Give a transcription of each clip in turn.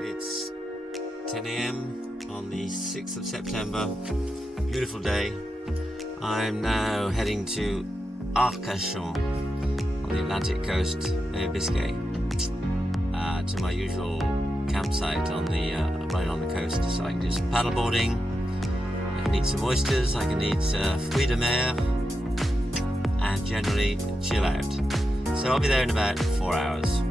It's 10 a.m. on the 6th of September. Beautiful day. I'm now heading to Arcachon on the Atlantic coast near Biscay, to my usual campsite on the right on the coast. So I can do some paddleboarding. I can eat some oysters. I can eat fruits de mer, and generally chill out. So I'll be there in about 4 hours.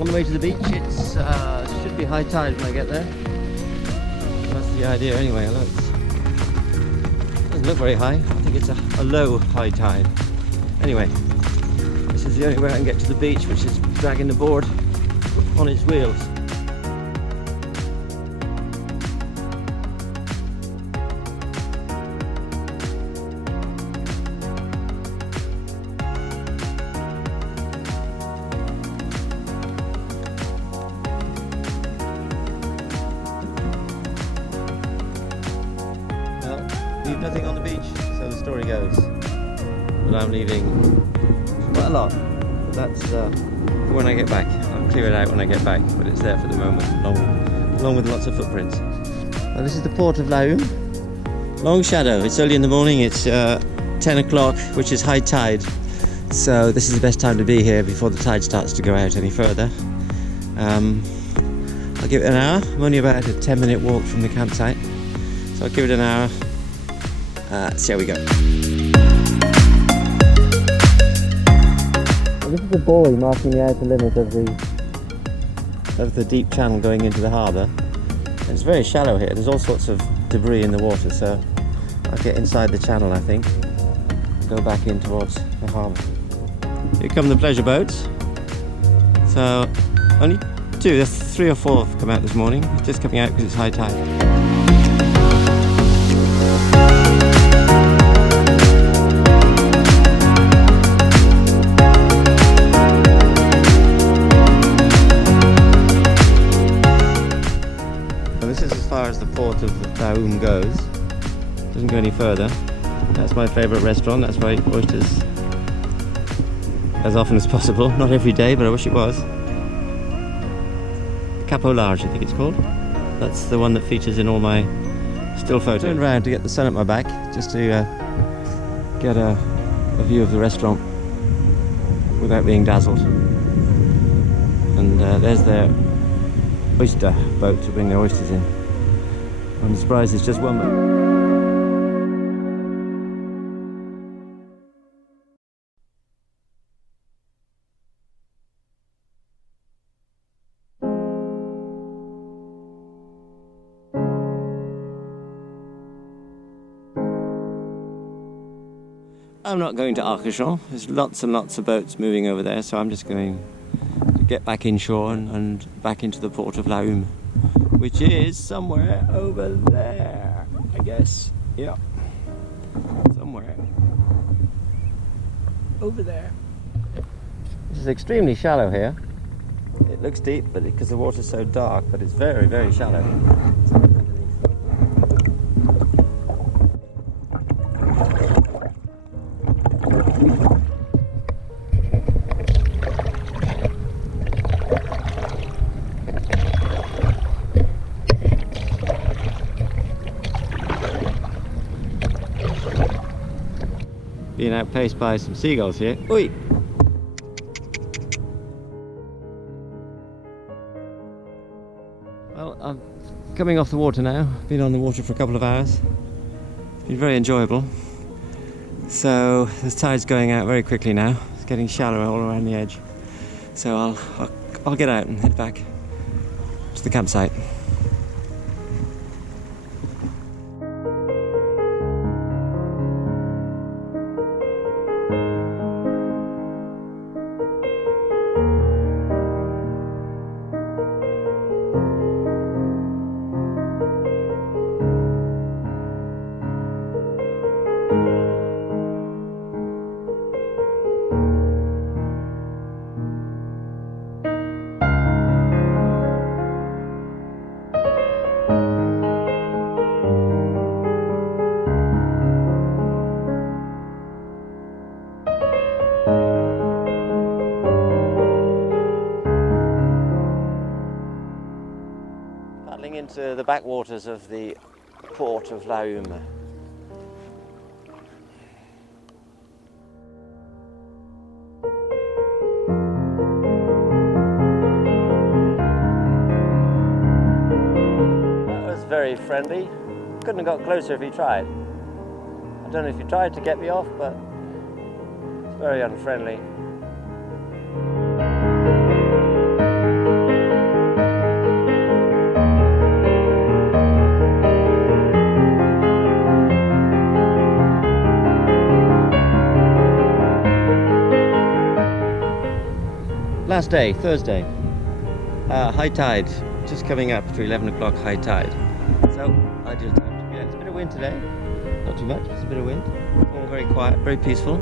On the way to the beach. It's should be high tide when I get there. That's the idea anyway. Although it doesn't look very high. I think it's a low high tide. Anyway, this is the only way I can get to the beach, which is dragging the board on its wheels. Leave nothing on the beach, so the story goes. But I'm leaving quite a lot. But that's for when I get back. I'll clear it out when I get back, but it's there for the moment, along with lots of footprints. Now this is the port of Laum. Long shadow. It's early in the morning. It's 10 o'clock, which is high tide. So this is the best time to be here before the tide starts to go out any further. I'll give it an hour. I'm only about a 10-minute walk from the campsite, so I'll give it an hour. See how we go. Well, this is a buoy marking the outer limit of the deep channel going into the harbour. It's very shallow here. There's all sorts of debris in the water, so I'll get inside the channel, I think, and go back in towards the harbour. Here come the pleasure boats. So only two. There's 3 or 4 have come out this morning. It's just coming out because it's high tide. This is as far as the port of Laum goes. Doesn't go any further. That's my favourite restaurant. That's why I eat oysters as often as possible. Not every day, but I wish it was. Cap au Large, I think it's called. That's the one that features in all my still photos. Turned around to get the sun at my back, just to get a view of the restaurant without being dazzled. And there's their oyster boat to bring their oysters in. I'm surprised it's just one boat. I'm not going to Arcachon. There's lots and lots of boats moving over there, so I'm just going to get back inshore and back into the port of Laum, which is somewhere over there, I guess. Yeah, somewhere over there. This is extremely shallow here. It looks deep, but because the water's so dark, but it's very, very shallow. Being outpaced by some seagulls here. Oi! Well, I'm coming off the water now. Been on the water for a couple of hours. It's been very enjoyable. So the tide's going out very quickly now. It's getting shallower all around the edge. So I'll get out and head back to the campsite. into the backwaters of the port of La Hume. That was very friendly. Couldn't have got closer if he tried. I don't know if he tried to get me off, but it's very unfriendly. Last day, Thursday, high tide, just coming up to 11 o'clock high tide, so ideal time to be out. It's a bit of wind today, not too much, just a bit of wind, all very quiet, very peaceful.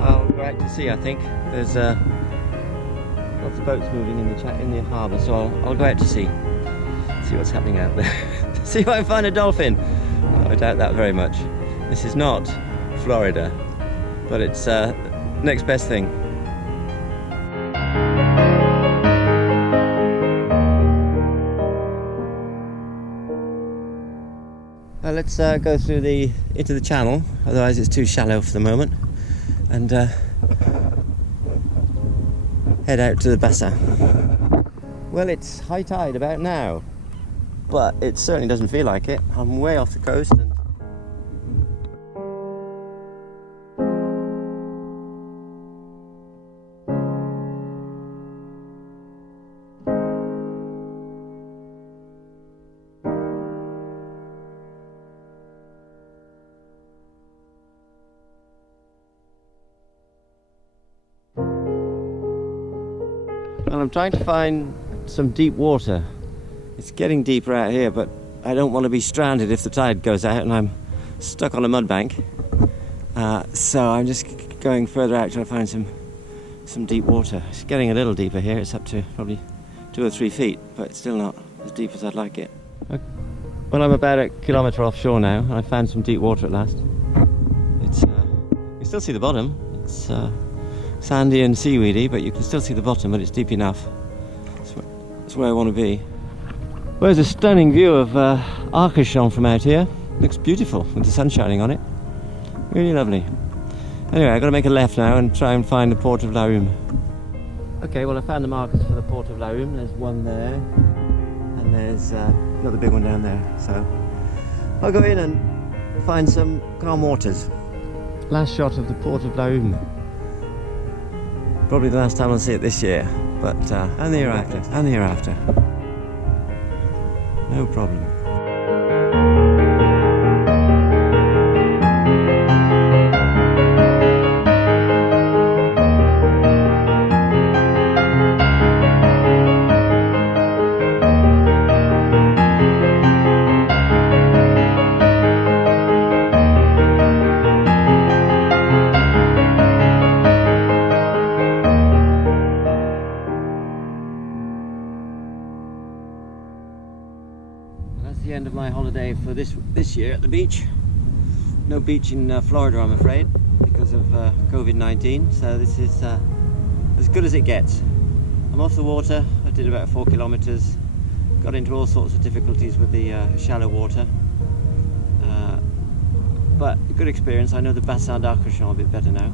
I'll go out to sea, I think. There's lots of boats moving in the harbour, so I'll go out to sea, see what's happening out there. See if I can find a dolphin. Oh, I doubt that very much. This is not Florida, but it's next best thing. Let's go through into the channel, otherwise it's too shallow for the moment, and head out to the bassin. Well, it's high tide about now, but it certainly doesn't feel like it. I'm way off the coast, and well, I'm trying to find some deep water. It's getting deeper out here, but I don't want to be stranded if the tide goes out and I'm stuck on a mud bank. So I'm just going further out trying to find some deep water. It's getting a little deeper here. It's up to probably 2 or 3 feet, but it's still not as deep as I'd like it. Well, I'm about a kilometre offshore now, and I found some deep water at last. It's you can still see the bottom. It's sandy and seaweedy, but you can still see the bottom, but it's deep enough. That's where I want to be. Well, there's a stunning view of Arcachon from out here. Looks beautiful with the sun shining on it. Really lovely. Anyway, I've got to make a left now and try and find the port of La Hume. Okay, well, I found the markers for the port of La Hume. There's one there, and there's another big one down there. So I'll go in and find some calm waters. Last shot of the port of La Hume. Probably the last time I'll see it this year, but and the year after, and the year after. No problem. The end of my holiday for this year at the beach. No beach in Florida, I'm afraid, because of COVID-19, so this is as good as it gets. I'm off the water. I did about 4 kilometers, got into all sorts of difficulties with the shallow water, but a good experience. I know the bassin d'Arcachon a bit better now.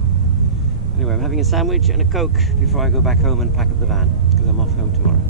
Anyway, I'm having a sandwich and a Coke before I go back home and pack up the van, because I'm off home tomorrow.